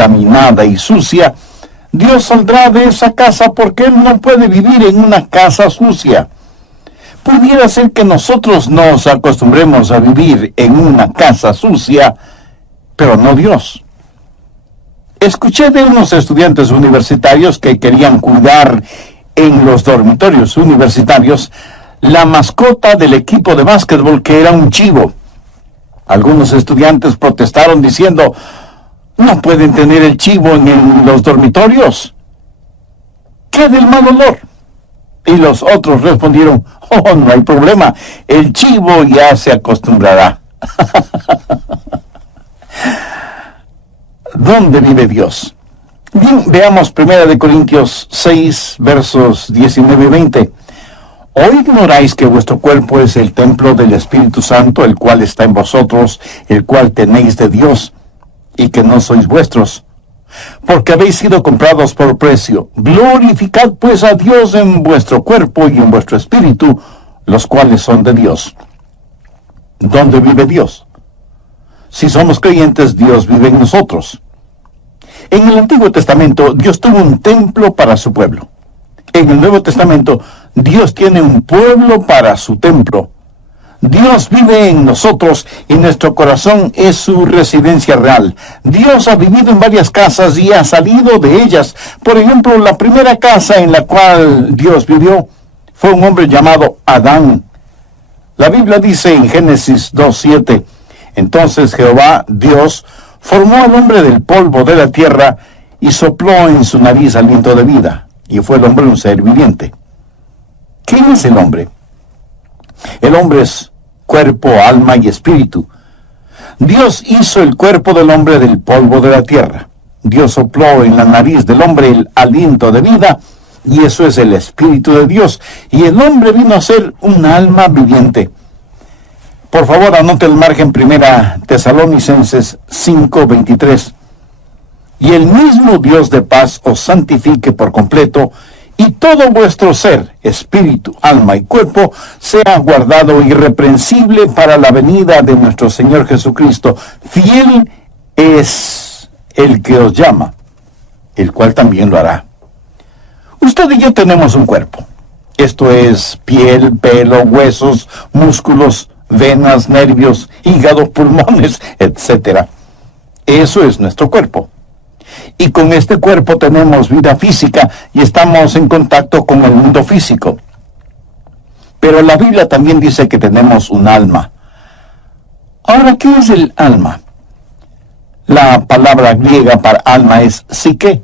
contaminada y sucia, Dios saldrá de esa casa porque Él no puede vivir en una casa sucia. Pudiera ser que nosotros nos acostumbremos a vivir en una casa sucia, pero no Dios. Escuché de unos estudiantes universitarios que querían cuidar en los dormitorios universitarios la mascota del equipo de básquetbol, que era un chivo. Algunos estudiantes protestaron diciendo: no pueden tener el chivo en los dormitorios. ¿Qué del mal olor? Y los otros respondieron: oh, no hay problema, el chivo ya se acostumbrará. ¿Dónde vive Dios? Bien, veamos 1 Corintios 6, versos 19 y 20. ¿O ignoráis que vuestro cuerpo es el templo del Espíritu Santo, el cual está en vosotros, el cual tenéis de Dios, y que no sois vuestros? Porque habéis sido comprados por precio. Glorificad pues a Dios en vuestro cuerpo y en vuestro espíritu, los cuales son de Dios. ¿Dónde vive Dios? Si somos creyentes, Dios vive en nosotros. En el Antiguo Testamento, Dios tuvo un templo para su pueblo. En el Nuevo Testamento, Dios tiene un pueblo para su templo. Dios vive en nosotros y nuestro corazón es su residencia real. Dios ha vivido en varias casas y ha salido de ellas. Por ejemplo, la primera casa en la cual Dios vivió fue un hombre llamado Adán. La Biblia dice en Génesis 2:7, entonces Jehová, Dios, formó al hombre del polvo de la tierra y sopló en su nariz aliento de vida, y fue el hombre un ser viviente. ¿Quién es el hombre? El hombre es cuerpo, alma y espíritu. Dios hizo el cuerpo del hombre del polvo de la tierra. Dios sopló en la nariz del hombre el aliento de vida, y eso es el Espíritu de Dios. Y el hombre vino a ser un alma viviente. Por favor, anote el margen 1 Tesalonicenses 5:23. Y el mismo Dios de paz os santifique por completo, y todo vuestro ser, espíritu, alma y cuerpo, sea guardado irreprensible para la venida de nuestro Señor Jesucristo. Fiel es el que os llama, el cual también lo hará. Usted y yo tenemos un cuerpo. Esto es piel, pelo, huesos, músculos, venas, nervios, hígado, pulmones, etc. Eso es nuestro cuerpo. Y con este cuerpo tenemos vida física y estamos en contacto con el mundo físico. Pero la Biblia también dice que tenemos un alma. Ahora, ¿qué es el alma? La palabra griega para alma es psique,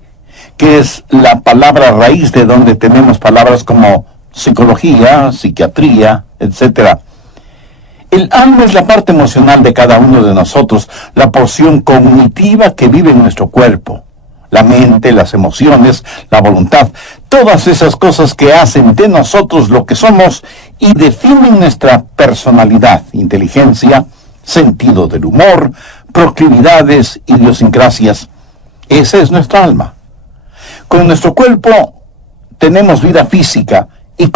que es la palabra raíz de donde tenemos palabras como psicología, psiquiatría, etc. El alma es la parte emocional de cada uno de nosotros, la porción cognitiva que vive en nuestro cuerpo. La mente, las emociones, la voluntad, todas esas cosas que hacen de nosotros lo que somos y definen nuestra personalidad, inteligencia, sentido del humor, proclividades, idiosincrasias. Esa es nuestra alma. Con nuestro cuerpo tenemos vida física y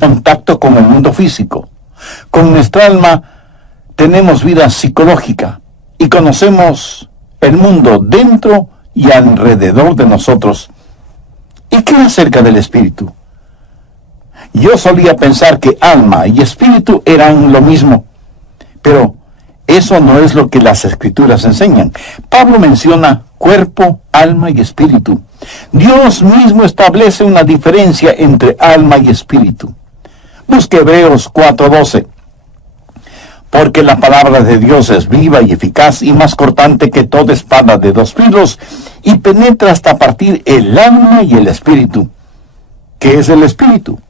contacto con el mundo físico. Con nuestra alma tenemos vida psicológica y conocemos el mundo dentro y alrededor de nosotros. ¿Y qué acerca del espíritu? Yo solía pensar que alma y espíritu eran lo mismo, pero Eso no es lo que las Escrituras enseñan. Pablo menciona cuerpo, alma y espíritu. Dios mismo establece una diferencia entre alma y espíritu. Busque Hebreos 4:12. Porque la palabra de Dios es viva y eficaz y más cortante que toda espada de dos filos y penetra hasta partir el alma y el espíritu. ¿Qué es el espíritu?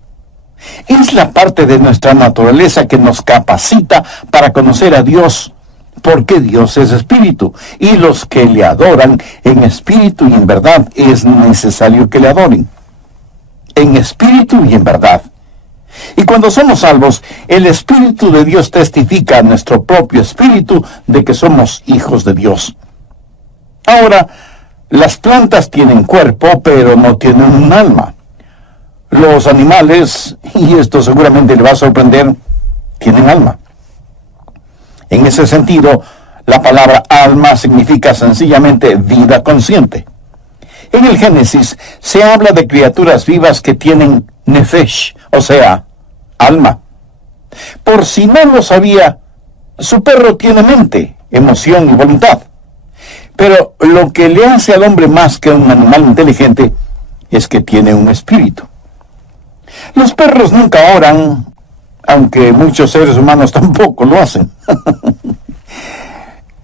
Es la parte de nuestra naturaleza que nos capacita para conocer a Dios, porque Dios es espíritu, y los que le adoran en espíritu y en verdad es necesario que le adoren. En espíritu y en verdad. Y cuando somos salvos, el Espíritu de Dios testifica a nuestro propio espíritu de que somos hijos de Dios. Ahora, las plantas tienen cuerpo, pero no tienen un alma. Los animales, y esto seguramente le va a sorprender, tienen alma. En ese sentido, la palabra alma significa sencillamente vida consciente. En el Génesis se habla de criaturas vivas que tienen nefesh, o sea, alma. Por si no lo sabía, su perro tiene mente, emoción y voluntad. Pero lo que le hace al hombre más que un animal inteligente es que tiene un espíritu. Los perros nunca oran, aunque muchos seres humanos tampoco lo hacen.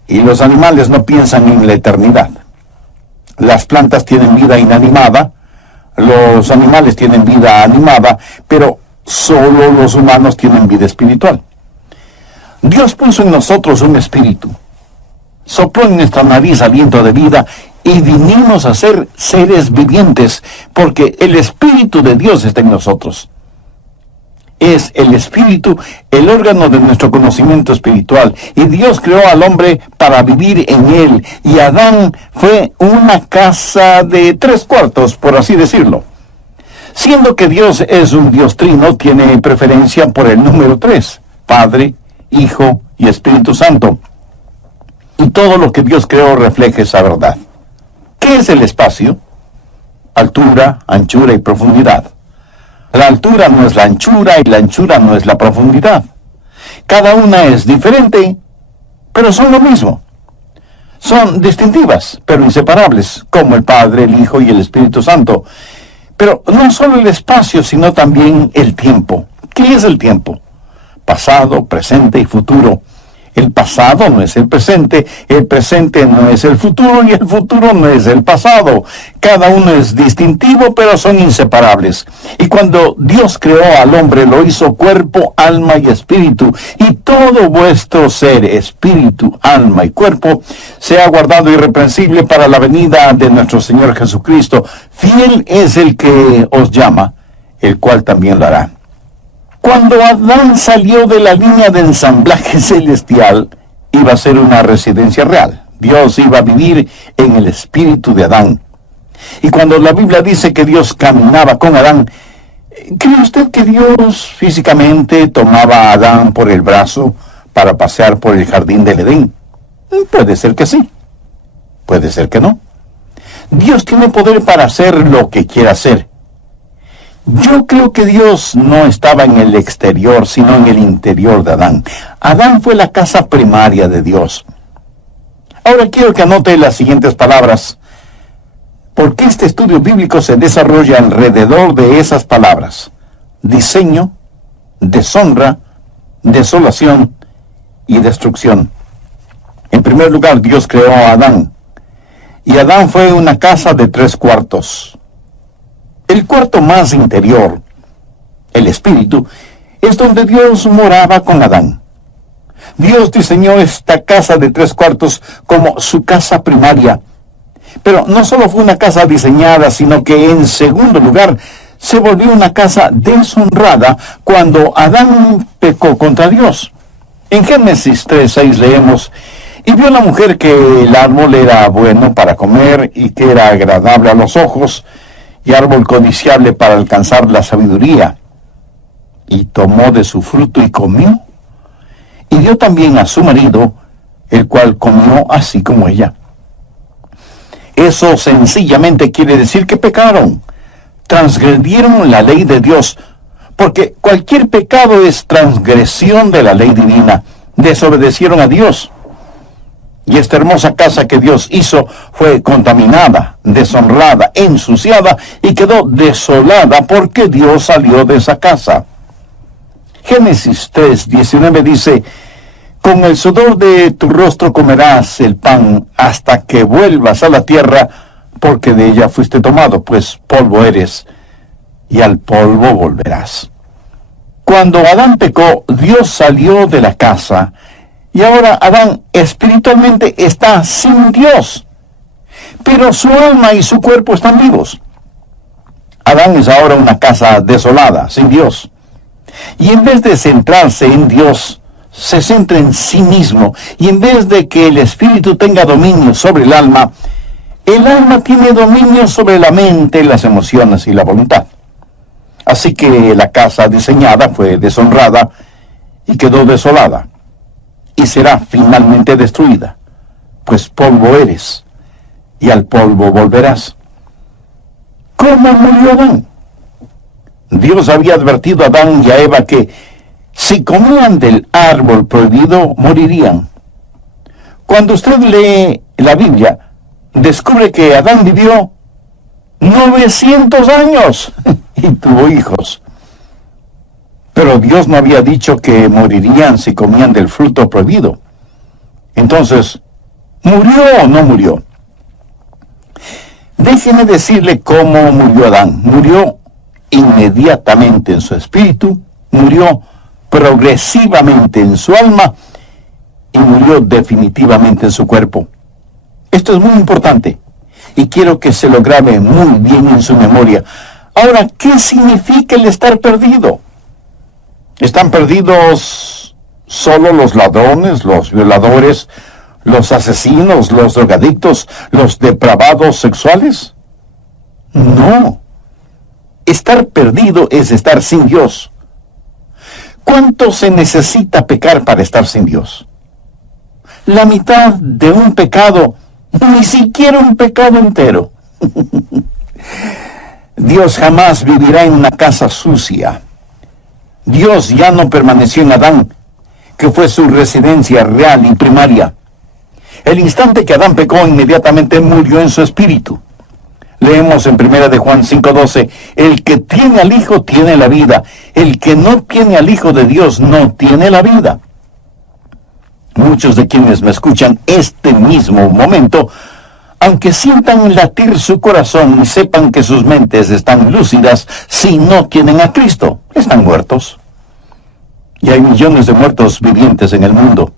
Y los animales no piensan en la eternidad. Las plantas tienen vida inanimada, los animales tienen vida animada, pero solo los humanos tienen vida espiritual. Dios puso en nosotros un espíritu, sopló en nuestra nariz aliento de vida y vinimos a ser seres vivientes, porque el Espíritu de Dios está en nosotros. Es el Espíritu el órgano de nuestro conocimiento espiritual, y Dios creó al hombre para vivir en él, y Adán fue una casa de 3/4, por así decirlo. Siendo que Dios es un Dios trino, tiene preferencia por el número 3, Padre, Hijo y Espíritu Santo. Y todo lo que Dios creó refleja esa verdad. ¿Qué es el espacio? Altura, anchura y profundidad. La altura no es la anchura y la anchura no es la profundidad. Cada una es diferente, pero son lo mismo. Son distintivas, pero inseparables, como el Padre, el Hijo y el Espíritu Santo. Pero no solo el espacio, sino también el tiempo. ¿Qué es el tiempo? Pasado, presente y futuro. El pasado no es el presente no es el futuro y el futuro no es el pasado. Cada uno es distintivo, pero son inseparables. Y cuando Dios creó al hombre, lo hizo cuerpo, alma y espíritu. Y todo vuestro ser, espíritu, alma y cuerpo, sea guardado irreprensible para la venida de nuestro Señor Jesucristo. Fiel es el que os llama, el cual también lo hará. Cuando Adán salió de la línea de ensamblaje celestial, iba a ser una residencia real. Dios iba a vivir en el espíritu de Adán. Y cuando la Biblia dice que Dios caminaba con Adán, ¿cree usted que Dios físicamente tomaba a Adán por el brazo para pasear por el jardín del Edén? Puede ser que sí, puede ser que no. Dios tiene poder para hacer lo que quiera hacer. Yo creo que Dios no estaba en el exterior, sino en el interior de Adán. Adán fue la casa primaria de Dios. Ahora quiero que anote las siguientes palabras, porque este estudio bíblico se desarrolla alrededor de esas palabras: diseño, deshonra, desolación y destrucción. En primer lugar, Dios creó a Adán, y Adán fue una casa de 3/4. El cuarto más interior, el espíritu, es donde Dios moraba con Adán. Dios diseñó esta casa de 3/4 como su casa primaria. Pero no solo fue una casa diseñada, sino que en segundo lugar se volvió una casa deshonrada cuando Adán pecó contra Dios. En Génesis 3:6 leemos: y vio la mujer que el árbol era bueno para comer y que era agradable a los ojos, y árbol codiciable para alcanzar la sabiduría. Y tomó de su fruto y comió, y dio también a su marido, el cual comió así como ella. Eso sencillamente quiere decir que pecaron, transgredieron la ley de Dios, porque cualquier pecado es transgresión de la ley divina, desobedecieron a Dios. Y esta hermosa casa que Dios hizo fue contaminada, deshonrada, ensuciada y quedó desolada porque Dios salió de esa casa. Génesis 3:19 dice: con el sudor de tu rostro comerás el pan hasta que vuelvas a la tierra, porque de ella fuiste tomado, pues polvo eres, y al polvo volverás. Cuando Adán pecó, Dios salió de la casa, y ahora Adán espiritualmente está sin Dios, pero su alma y su cuerpo están vivos. Adán es ahora una casa desolada, sin Dios. Y en vez de centrarse en Dios, se centra en sí mismo. Y en vez de que el espíritu tenga dominio sobre el alma tiene dominio sobre la mente, las emociones y la voluntad. Así que la casa diseñada fue deshonrada y quedó desolada. Y será finalmente destruida, pues polvo eres, y al polvo volverás. ¿Cómo murió Adán? Dios había advertido a Adán y a Eva que si comían del árbol prohibido, morirían. Cuando usted lee la Biblia, descubre que Adán vivió 900 años y tuvo hijos. Pero Dios no había dicho que morirían si comían del fruto prohibido. Entonces, ¿murió o no murió? Déjeme decirle cómo murió Adán. Murió inmediatamente en su espíritu, murió progresivamente en su alma y murió definitivamente en su cuerpo. Esto es muy importante y quiero que se lo grabe muy bien en su memoria. Ahora, ¿qué significa el estar perdido? ¿Están perdidos solo los ladrones, los violadores, los asesinos, los drogadictos, los depravados sexuales? No. Estar perdido es estar sin Dios. ¿Cuánto se necesita pecar para estar sin Dios? La mitad de un pecado, ni siquiera un pecado entero. Dios jamás vivirá en una casa sucia. Dios ya no permaneció en Adán, que fue su residencia real y primaria. El instante que Adán pecó, inmediatamente murió en su espíritu. Leemos en 1 de Juan 5:12, el que tiene al Hijo tiene la vida, el que no tiene al Hijo de Dios no tiene la vida. Muchos de quienes me escuchan este mismo momento, aunque sientan latir su corazón y sepan que sus mentes están lúcidas, si no tienen a Cristo, están muertos. Y hay millones de muertos vivientes en el mundo.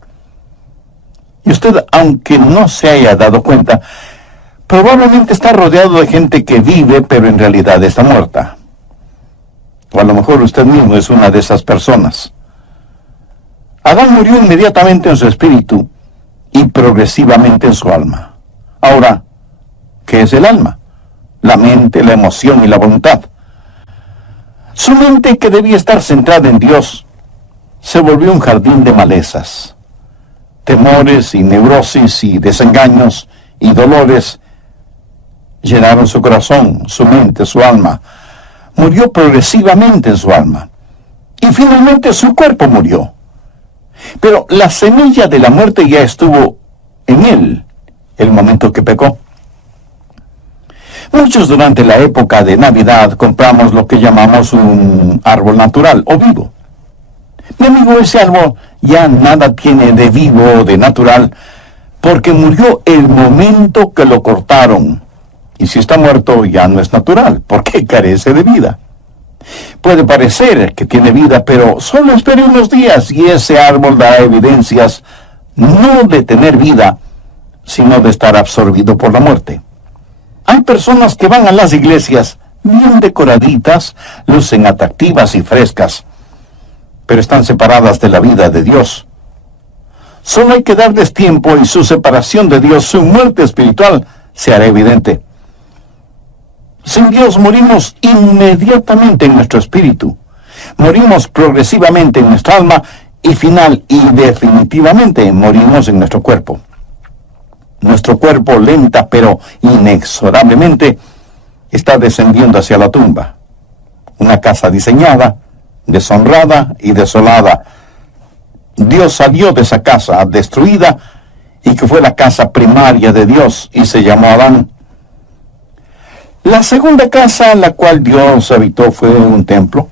Y usted, aunque no se haya dado cuenta, probablemente está rodeado de gente que vive, pero en realidad está muerta. O a lo mejor usted mismo es una de esas personas. Adán murió inmediatamente en su espíritu y progresivamente en su alma. Ahora, ¿qué es el alma? La mente, la emoción y la voluntad. Su mente, que debía estar centrada en Dios, se volvió un jardín de malezas. Temores y neurosis y desengaños y dolores llenaron su corazón, su mente, su alma. Murió progresivamente en su alma. Y finalmente su cuerpo murió. Pero la semilla de la muerte ya estuvo en él el momento que pecó. Muchos durante la época de Navidad compramos lo que llamamos un árbol natural o vivo. Mi amigo, ese árbol ya nada tiene de vivo o de natural, porque murió el momento que lo cortaron. Y si está muerto, ya no es natural, porque carece de vida. Puede parecer que tiene vida, pero solo espere unos días y ese árbol dará evidencias no de tener vida, sino de estar absorbido por la muerte. Hay personas que van a las iglesias bien decoraditas, lucen atractivas y frescas, pero están separadas de la vida de Dios. Solo hay que darles tiempo y su separación de Dios, su muerte espiritual, se hará evidente. Sin Dios morimos inmediatamente en nuestro espíritu, morimos progresivamente en nuestra alma y final y definitivamente morimos en nuestro cuerpo. Nuestro cuerpo lenta pero inexorablemente está descendiendo hacia la tumba. Una casa diseñada, deshonrada y desolada. Dios salió de esa casa destruida y que fue la casa primaria de Dios y se llamó Adán. La segunda casa en la cual Dios habitó fue un templo.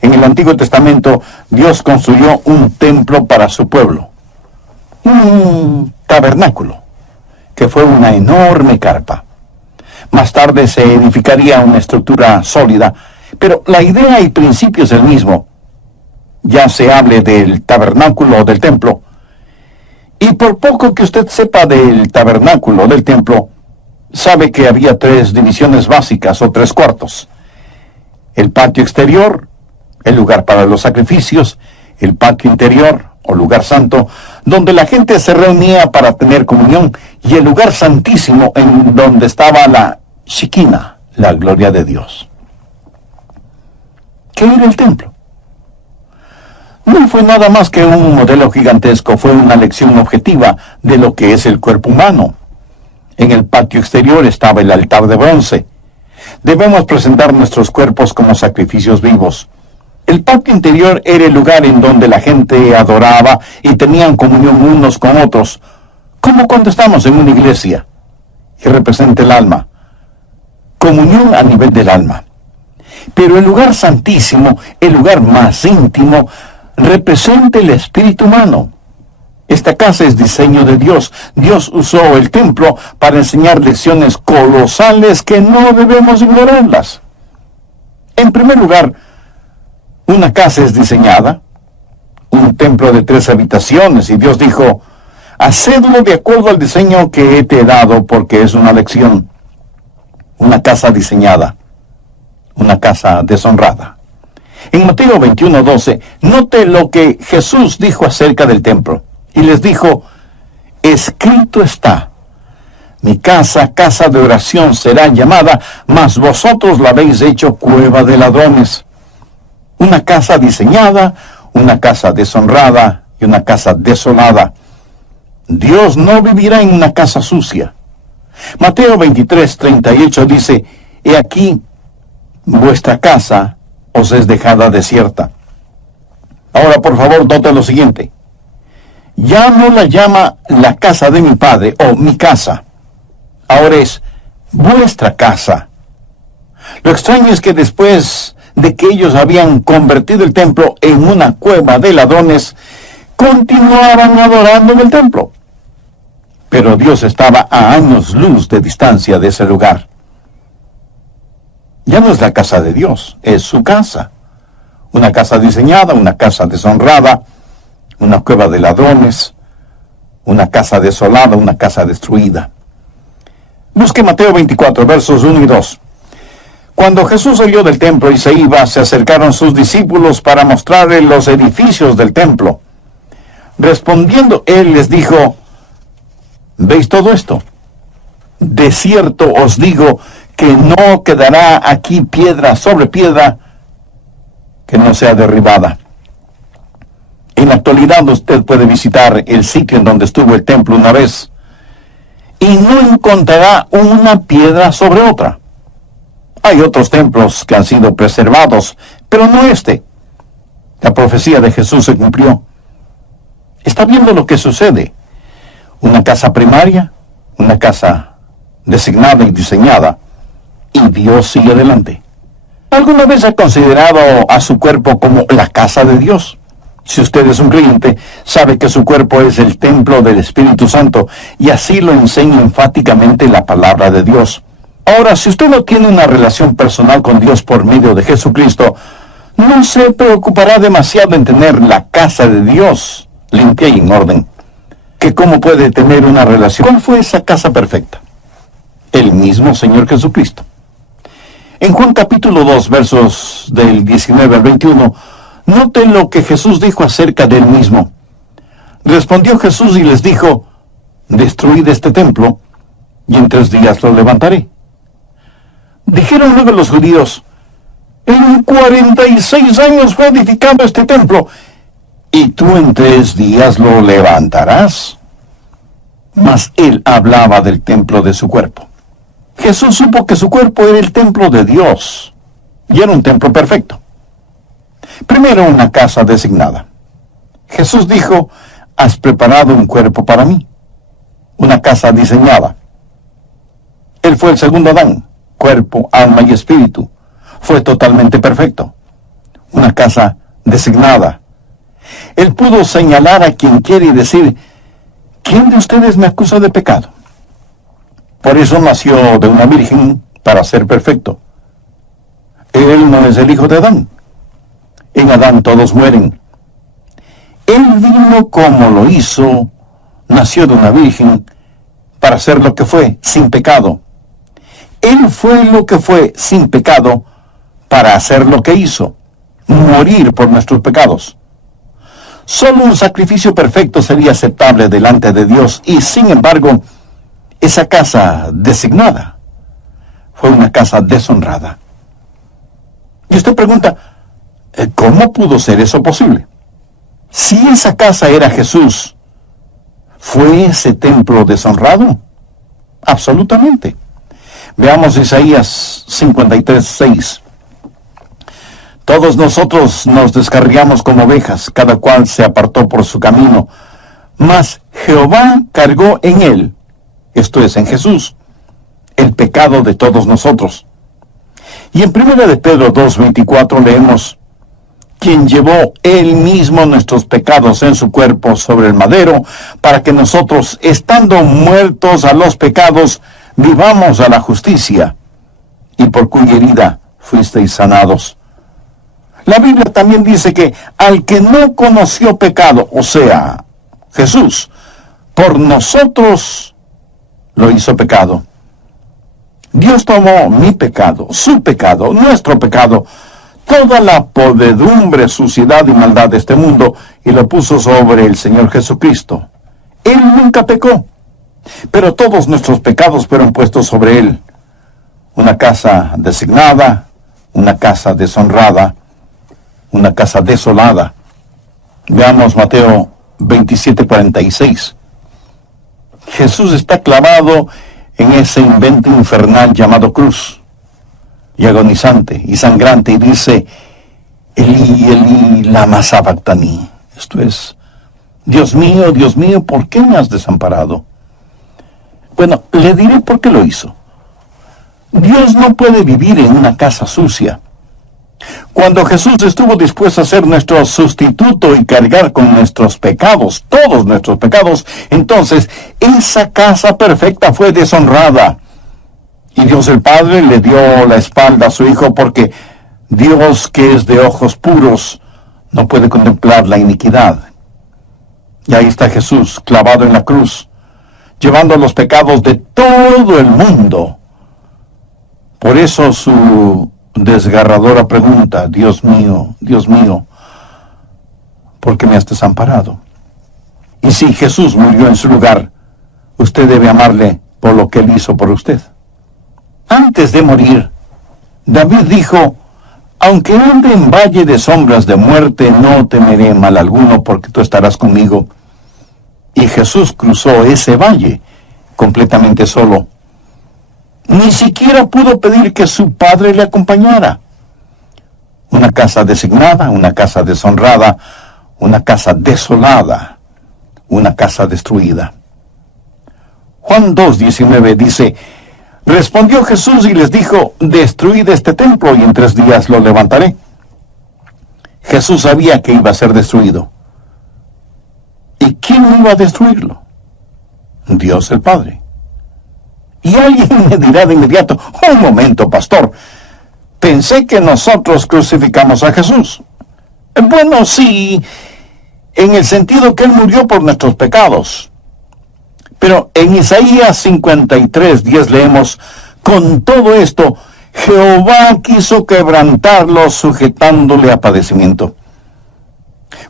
En el Antiguo Testamento Dios construyó un templo para su pueblo, un tabernáculo, que fue una enorme carpa. Más tarde se edificaría una estructura sólida, pero la idea y principio es el mismo. Ya se hable del tabernáculo o del templo, y por poco que usted sepa del tabernáculo o del templo, sabe que había 3 divisiones básicas o 3 cuartos. El patio exterior, el lugar para los sacrificios, el patio interior o lugar santo, donde la gente se reunía para tener comunión, y el lugar santísimo en donde estaba la Shekinah, la gloria de Dios. ¿Qué era el templo? No fue nada más que un modelo gigantesco, fue una lección objetiva de lo que es el cuerpo humano. En el patio exterior estaba el altar de bronce. Debemos presentar nuestros cuerpos como sacrificios vivos. El patio interior era el lugar en donde la gente adoraba y tenían comunión unos con otros, como cuando estamos en una iglesia, y representa el alma. Comunión a nivel del alma. Pero el lugar santísimo, el lugar más íntimo, representa el espíritu humano. Esta casa es diseño de Dios. Dios usó el templo para enseñar lecciones colosales que no debemos ignorarlas. En primer lugar, una casa es diseñada, un templo de 3 habitaciones, y Dios dijo, hacedlo de acuerdo al diseño que te he dado, porque es una lección. Una casa diseñada, una casa deshonrada. En Mateo 21:12, note lo que Jesús dijo acerca del templo. Y les dijo, escrito está, mi casa, casa de oración será llamada, mas vosotros la habéis hecho cueva de ladrones. Una casa diseñada, una casa deshonrada y una casa desolada. Dios no vivirá en una casa sucia. Mateo 23:38 dice, he aquí, vuestra casa os es dejada desierta. Ahora, por favor, note lo siguiente. Ya no la llama la casa de mi padre o mi casa. Ahora es vuestra casa. Lo extraño es que después de que ellos habían convertido el templo en una cueva de ladrones, continuaban adorando en el templo. Pero Dios estaba a años luz de distancia de ese lugar. Ya no es la casa de Dios, es su casa. Una casa diseñada, una casa deshonrada, una cueva de ladrones, una casa desolada, una casa destruida. Busque Mateo 24, versos 1 y 2. Cuando Jesús salió del templo y se iba, se acercaron sus discípulos para mostrarle los edificios del templo. Respondiendo él les dijo, ¿veis todo esto? De cierto os digo que no quedará aquí piedra sobre piedra que no sea derribada. En la actualidad usted puede visitar el sitio en donde estuvo el templo una vez y no encontrará una piedra sobre otra. Hay otros templos que han sido preservados, pero no este. La profecía de Jesús se cumplió. Está viendo lo que sucede. Una casa primaria, una casa designada y diseñada, y Dios sigue adelante. ¿Alguna vez ha considerado a su cuerpo como la casa de Dios? Si usted es un creyente, sabe que su cuerpo es el templo del Espíritu Santo, y así lo enseña enfáticamente la palabra de Dios. Ahora, si usted no tiene una relación personal con Dios por medio de Jesucristo, no se preocupará demasiado en tener la casa de Dios limpia y en orden. ¿Que cómo puede tener una relación? ¿Cuál fue esa casa perfecta? El mismo Señor Jesucristo. En Juan capítulo 2, versos del 19 al 21, note lo que Jesús dijo acerca del mismo. Respondió Jesús y les dijo, destruid este templo, y en 3 días lo levantaré. Dijeron luego los judíos, en 46 años fue edificado este templo, y tú en 3 días lo levantarás. Mas él hablaba del templo de su cuerpo. Jesús supo que su cuerpo era el templo de Dios, y era un templo perfecto. Primero, una casa designada. Jesús dijo, has preparado un cuerpo para mí, una casa diseñada. Él fue el segundo Adán, cuerpo, alma y espíritu. Fue totalmente perfecto. Una casa designada. Él pudo señalar a quien quiere y decir, ¿quién de ustedes me acusa de pecado? Por eso nació de una virgen para ser perfecto. Él no es el hijo de Adán. En Adán todos mueren. Él vino como lo hizo, nació de una virgen para ser lo que fue, sin pecado. Él fue lo que fue, sin pecado, para hacer lo que hizo, morir por nuestros pecados. Solo un sacrificio perfecto sería aceptable delante de Dios y, sin embargo, esa casa designada fue una casa deshonrada. Y usted pregunta, ¿cómo pudo ser eso posible? Si esa casa era Jesús, ¿fue ese templo deshonrado? Absolutamente. Veamos Isaías 53:6. Todos nosotros nos descarriamos como ovejas, cada cual se apartó por su camino, mas Jehová cargó en él, esto es, en Jesús, el pecado de todos nosotros. Y en 1 de Pedro 2:24 leemos, quien llevó él mismo nuestros pecados en su cuerpo sobre el madero, para que nosotros, estando muertos a los pecados, vivamos a la justicia, y por cuya herida fuisteis sanados. La Biblia también dice que al que no conoció pecado, o sea, Jesús, por nosotros lo hizo pecado. Dios tomó mi pecado, su pecado, nuestro pecado, toda la podredumbre, suciedad y maldad de este mundo, y lo puso sobre el Señor Jesucristo. Él nunca pecó, pero todos nuestros pecados fueron puestos sobre Él. Una casa designada, una casa deshonrada, una casa desolada. Veamos Mateo 27:46. Jesús está clavado en ese invento infernal llamado cruz, y agonizante y sangrante, y dice, Elí, Elí, lama sabactani. Esto es, Dios mío, ¿por qué me has desamparado? Bueno, le diré por qué lo hizo. Dios no puede vivir en una casa sucia. Cuando Jesús estuvo dispuesto a ser nuestro sustituto y cargar con nuestros pecados, todos nuestros pecados, entonces esa casa perfecta fue deshonrada. Y Dios el Padre le dio la espalda a su Hijo porque Dios, que es de ojos puros, no puede contemplar la iniquidad. Y ahí está Jesús clavado en la cruz, llevando los pecados de todo el mundo. Por eso su desgarradora pregunta, Dios mío, ¿por qué me has desamparado? Y si Jesús murió en su lugar, usted debe amarle por lo que Él hizo por usted. Antes de morir, David dijo, aunque ande en valle de sombras de muerte, no temeré mal alguno, porque tú estarás conmigo. Y Jesús cruzó ese valle completamente solo. Ni siquiera pudo pedir que su Padre le acompañara. Una casa designada, una casa deshonrada, una casa desolada, una casa destruida. Juan 2:19 dice, respondió Jesús y les dijo, destruid este templo y en 3 días lo levantaré. Jesús sabía que iba a ser destruido. ¿Y quién iba a destruirlo? Dios el Padre. Y alguien me dirá de inmediato, un momento, pastor, pensé que nosotros crucificamos a Jesús. Bueno, sí, en el sentido que Él murió por nuestros pecados. Pero en Isaías 53:10 leemos, con todo esto, Jehová quiso quebrantarlo sujetándole a padecimiento.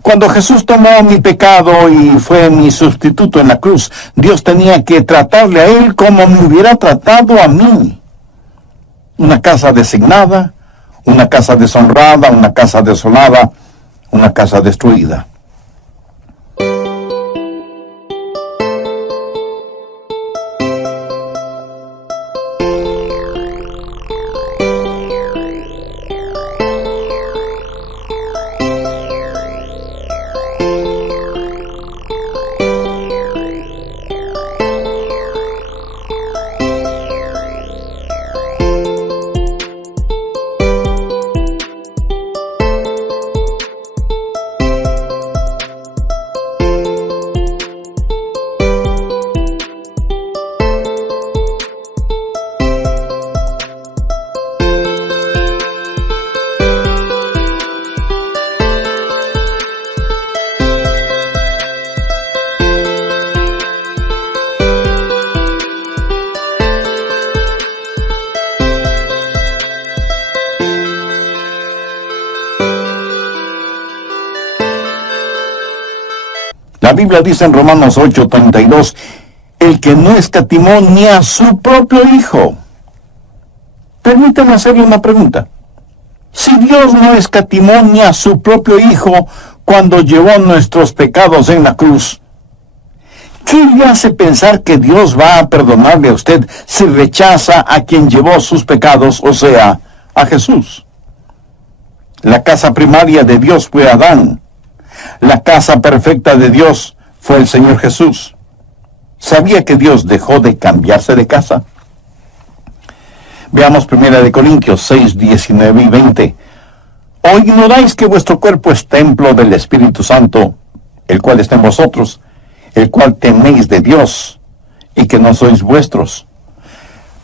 Cuando Jesús tomó mi pecado y fue mi sustituto en la cruz, Dios tenía que tratarle a Él como me hubiera tratado a mí. Una casa designada, una casa deshonrada, una casa desolada, una casa destruida. La Biblia dice en Romanos 8:32, el que no escatimó ni a su propio Hijo. Permítame hacerle una pregunta. Si Dios no escatimó ni a su propio Hijo cuando llevó nuestros pecados en la cruz, ¿qué le hace pensar que Dios va a perdonarle a usted si rechaza a quien llevó sus pecados, o sea, a Jesús? La casa primaria de Dios fue Adán. La casa perfecta de Dios fue el Señor Jesús. ¿Sabía que Dios dejó de cambiarse de casa? Veamos 1 Corintios 6, 19 y 20. ¿O ignoráis que vuestro cuerpo es templo del Espíritu Santo, el cual está en vosotros, el cual tenéis de Dios, y que no sois vuestros?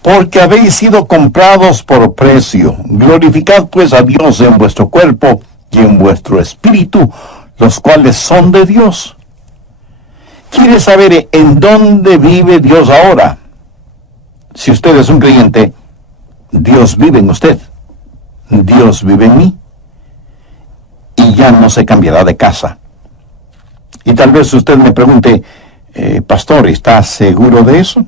Porque habéis sido comprados por precio. Glorificad pues a Dios en vuestro cuerpo y en vuestro espíritu, los cuales son de Dios. ¿Quiere saber en dónde vive Dios ahora? Si usted es un creyente, Dios vive en usted. Dios vive en mí. Y ya no se cambiará de casa. Y tal vez usted me pregunte, pastor, ¿está seguro de eso?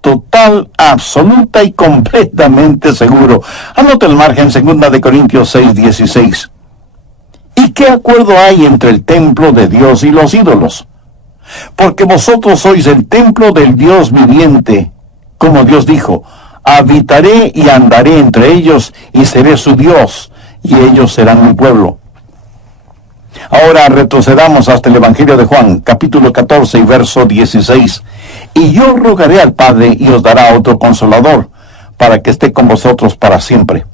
Total, absoluta y completamente seguro. Anote el margen, 2 Corintios 6, 16. ¿Y qué acuerdo hay entre el templo de Dios y los ídolos? Porque vosotros sois el templo del Dios viviente. Como Dios dijo, habitaré y andaré entre ellos y seré su Dios, y ellos serán mi pueblo. Ahora retrocedamos hasta el Evangelio de Juan, capítulo 14 y verso 16. Y yo rogaré al Padre y os dará otro consolador, para que esté con vosotros para siempre.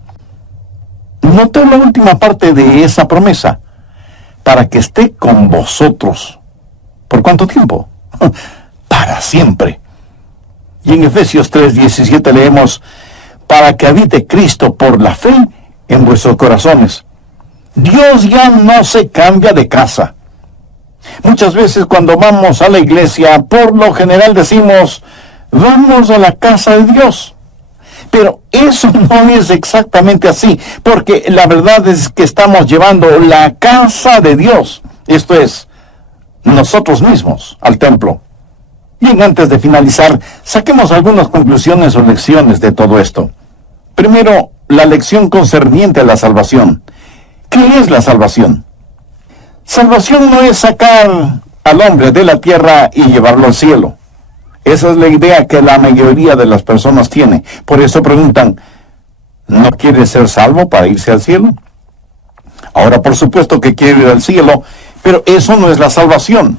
Note la última parte de esa promesa, para que esté con vosotros. ¿Por cuánto tiempo? Para siempre. Y en Efesios 3:17 leemos, para que habite Cristo por la fe en vuestros corazones. Dios ya no se cambia de casa. Muchas veces cuando vamos a la iglesia, por lo general decimos, vamos a la casa de Dios. Pero eso no es exactamente así, porque la verdad es que estamos llevando la casa de Dios, esto es, nosotros mismos, al templo. Bien, antes de finalizar, saquemos algunas conclusiones o lecciones de todo esto. Primero, la lección concerniente a la salvación. ¿Qué es la salvación? Salvación no es sacar al hombre de la tierra y llevarlo al cielo. Esa es la idea que la mayoría de las personas tiene. Por eso preguntan, ¿no quiere ser salvo para irse al cielo? Ahora, por supuesto que quiere ir al cielo, pero eso no es la salvación.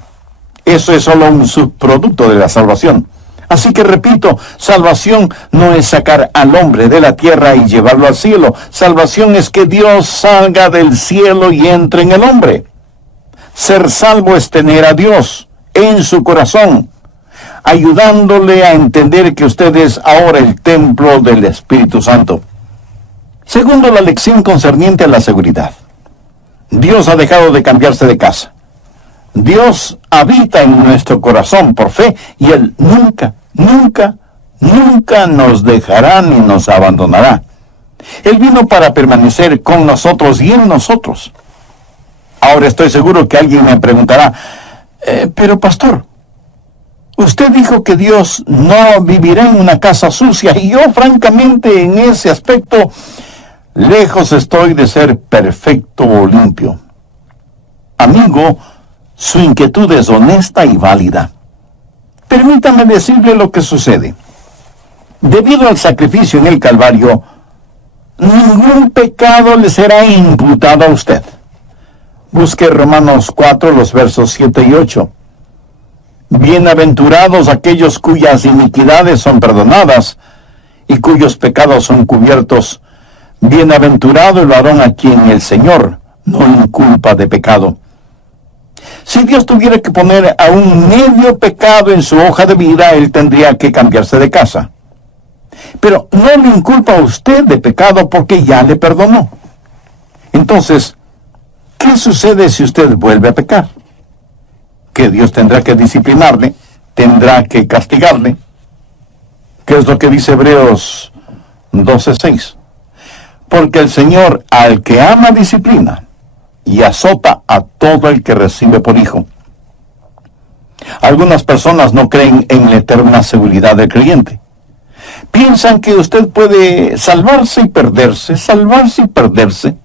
Eso es solo un subproducto de la salvación. Así que repito, salvación no es sacar al hombre de la tierra y llevarlo al cielo. Salvación es que Dios salga del cielo y entre en el hombre. Ser salvo es tener a Dios en su corazón, ayudándole a entender que usted es ahora el templo del Espíritu Santo. Segundo, la lección concerniente a la seguridad. Dios ha dejado de cambiarse de casa. Dios habita en nuestro corazón por fe y Él nunca, nunca, nunca nos dejará ni nos abandonará. Él vino para permanecer con nosotros y en nosotros. Ahora estoy seguro que alguien me preguntará, pero pastor, usted dijo que Dios no vivirá en una casa sucia, y yo francamente en ese aspecto, lejos estoy de ser perfecto o limpio. Amigo, su inquietud es honesta y válida. Permítame decirle lo que sucede. Debido al sacrificio en el Calvario, ningún pecado le será imputado a usted. Busque Romanos 4, los versos 7 y 8. Bienaventurados aquellos cuyas iniquidades son perdonadas y cuyos pecados son cubiertos. Bienaventurado el varón a quien el Señor no inculpa de pecado. Si Dios tuviera que poner a un medio pecado en su hoja de vida, Él tendría que cambiarse de casa. Pero no le inculpa a usted de pecado porque ya le perdonó. Entonces, ¿qué sucede si usted vuelve a pecar? Que Dios tendrá que disciplinarle, tendrá que castigarle. ¿Qué es lo que dice Hebreos 12:6? Porque el Señor al que ama disciplina y azota a todo el que recibe por hijo. Algunas personas no creen en la eterna seguridad del creyente. Piensan que usted puede salvarse y perderse, salvarse y perderse.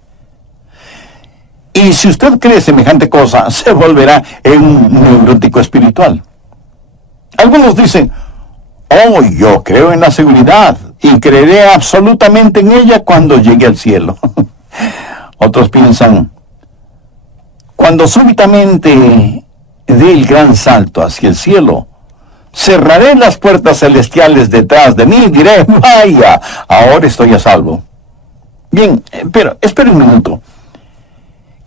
Y si usted cree semejante cosa, se volverá en un neurótico espiritual. Algunos dicen, oh, yo creo en la seguridad y creeré absolutamente en ella cuando llegue al cielo. Otros piensan, cuando súbitamente dé el gran salto hacia el cielo, cerraré las puertas celestiales detrás de mí y diré, vaya, ahora estoy a salvo. Bien, pero espere un minuto.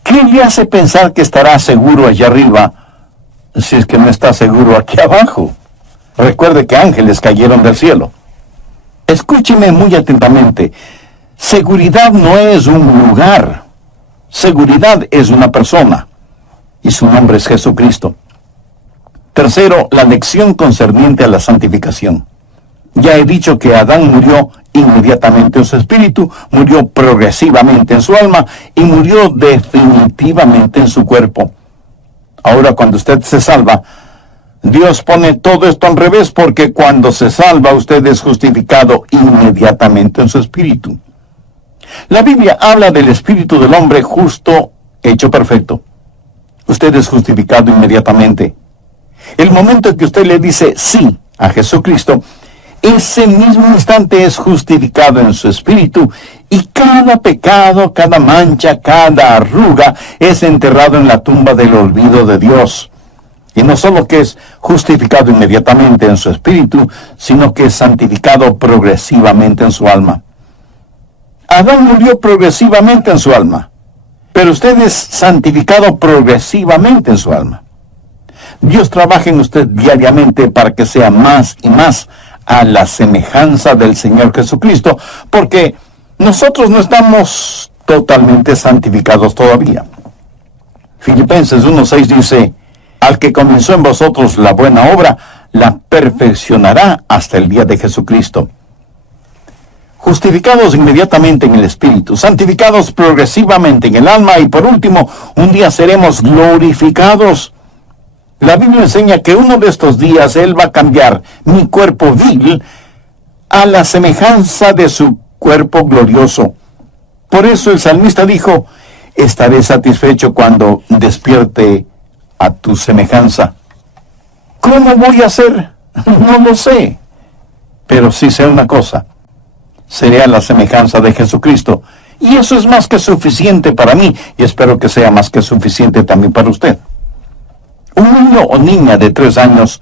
¿Qué le hace pensar que estará seguro allá arriba si es que no está seguro aquí abajo? Recuerde que ángeles cayeron del cielo. Escúcheme muy atentamente. Seguridad no es un lugar. Seguridad es una persona. Y su nombre es Jesucristo. Tercero, la lección concerniente a la santificación. Ya he dicho que Adán murió inmediatamente en su espíritu, murió progresivamente en su alma y murió definitivamente en su cuerpo. Ahora, cuando usted se salva, Dios pone todo esto al revés, porque cuando se salva usted es justificado inmediatamente en su espíritu. La Biblia habla del espíritu del hombre justo, hecho perfecto. Usted es justificado inmediatamente. El momento en que usted le dice sí a Jesucristo, ese mismo instante es justificado en su espíritu y cada pecado, cada mancha, cada arruga es enterrado en la tumba del olvido de Dios. Y no solo que es justificado inmediatamente en su espíritu, sino que es santificado progresivamente en su alma. Adán murió progresivamente en su alma, pero usted es santificado progresivamente en su alma. Dios trabaja en usted diariamente para que sea más y más a la semejanza del Señor Jesucristo, porque nosotros no estamos totalmente santificados todavía. Filipenses 1:6 dice, al que comenzó en vosotros la buena obra, la perfeccionará hasta el día de Jesucristo. Justificados inmediatamente en el Espíritu, santificados progresivamente en el alma y por último, un día seremos glorificados. La Biblia enseña que uno de estos días Él va a cambiar mi cuerpo vil a la semejanza de su cuerpo glorioso. Por eso el salmista dijo, estaré satisfecho cuando despierte a tu semejanza. ¿Cómo voy a hacer? No lo sé. Pero sí sé una cosa. Seré a la semejanza de Jesucristo. Y eso es más que suficiente para mí. Y espero que sea más que suficiente también para usted. Un niño o niña de 3 años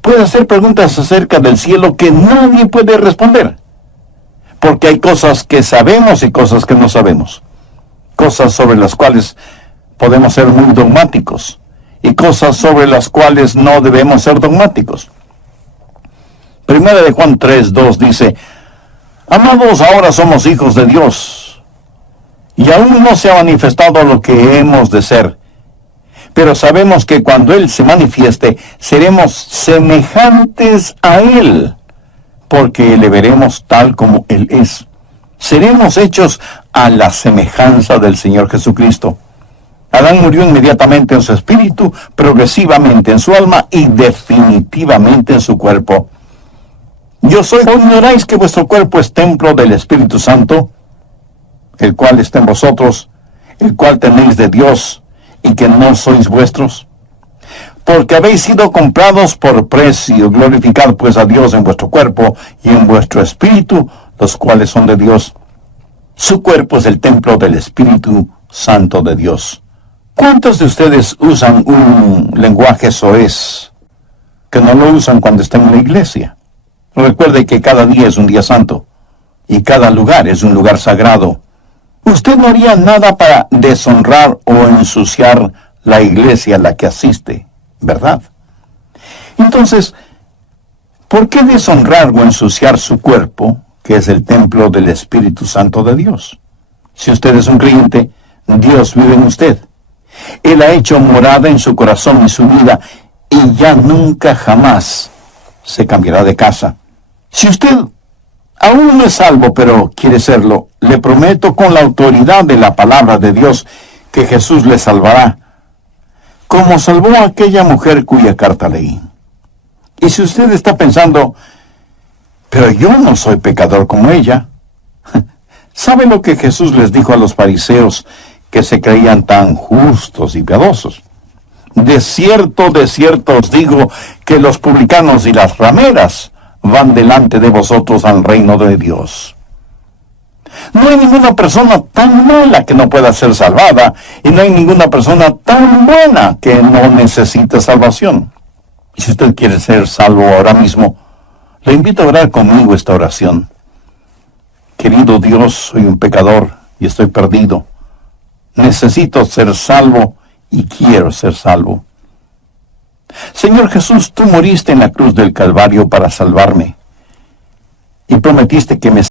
puede hacer preguntas acerca del cielo que nadie puede responder. Porque hay cosas que sabemos y cosas que no sabemos. Cosas sobre las cuales podemos ser muy dogmáticos. Y cosas sobre las cuales no debemos ser dogmáticos. Primera de Juan 3:2 dice, amados, ahora somos hijos de Dios, y aún no se ha manifestado lo que hemos de ser. Pero sabemos que cuando Él se manifieste, seremos semejantes a Él, porque le veremos tal como Él es. Seremos hechos a la semejanza del Señor Jesucristo. Adán murió inmediatamente en su espíritu, progresivamente en su alma y definitivamente en su cuerpo. Yo soy, ¿o ignoráis que vuestro cuerpo es templo del Espíritu Santo, el cual está en vosotros, el cual tenéis de Dios, y que no sois vuestros? Porque habéis sido comprados por precio. Glorificad pues a Dios en vuestro cuerpo y en vuestro espíritu, los cuales son de Dios. Su cuerpo es el templo del Espíritu Santo de Dios. ¿Cuántos de ustedes usan un lenguaje soez que no lo usan cuando están en la iglesia? Recuerde que cada día es un día santo y cada lugar es un lugar sagrado. Usted no haría nada para deshonrar o ensuciar la iglesia a la que asiste, ¿verdad? Entonces, ¿por qué deshonrar o ensuciar su cuerpo, que es el templo del Espíritu Santo de Dios? Si usted es un creyente, Dios vive en usted. Él ha hecho morada en su corazón y su vida, y ya nunca jamás se cambiará de casa. Si usted aún no es salvo, pero quiere serlo, le prometo con la autoridad de la palabra de Dios que Jesús le salvará. como salvó a aquella mujer cuya carta leí. Y si usted está pensando, pero yo no soy pecador como ella, ¿sabe lo que Jesús les dijo a los fariseos que se creían tan justos y piadosos? De cierto os digo que los publicanos y las rameras van delante de vosotros al reino de Dios. No hay ninguna persona tan mala que no pueda ser salvada, y no hay ninguna persona tan buena que no necesite salvación. Y si usted quiere ser salvo ahora mismo, le invito a orar conmigo esta oración. Querido Dios, soy un pecador y estoy perdido. Necesito ser salvo y quiero ser salvo. Señor Jesús, tú moriste en la cruz del Calvario para salvarme y prometiste que me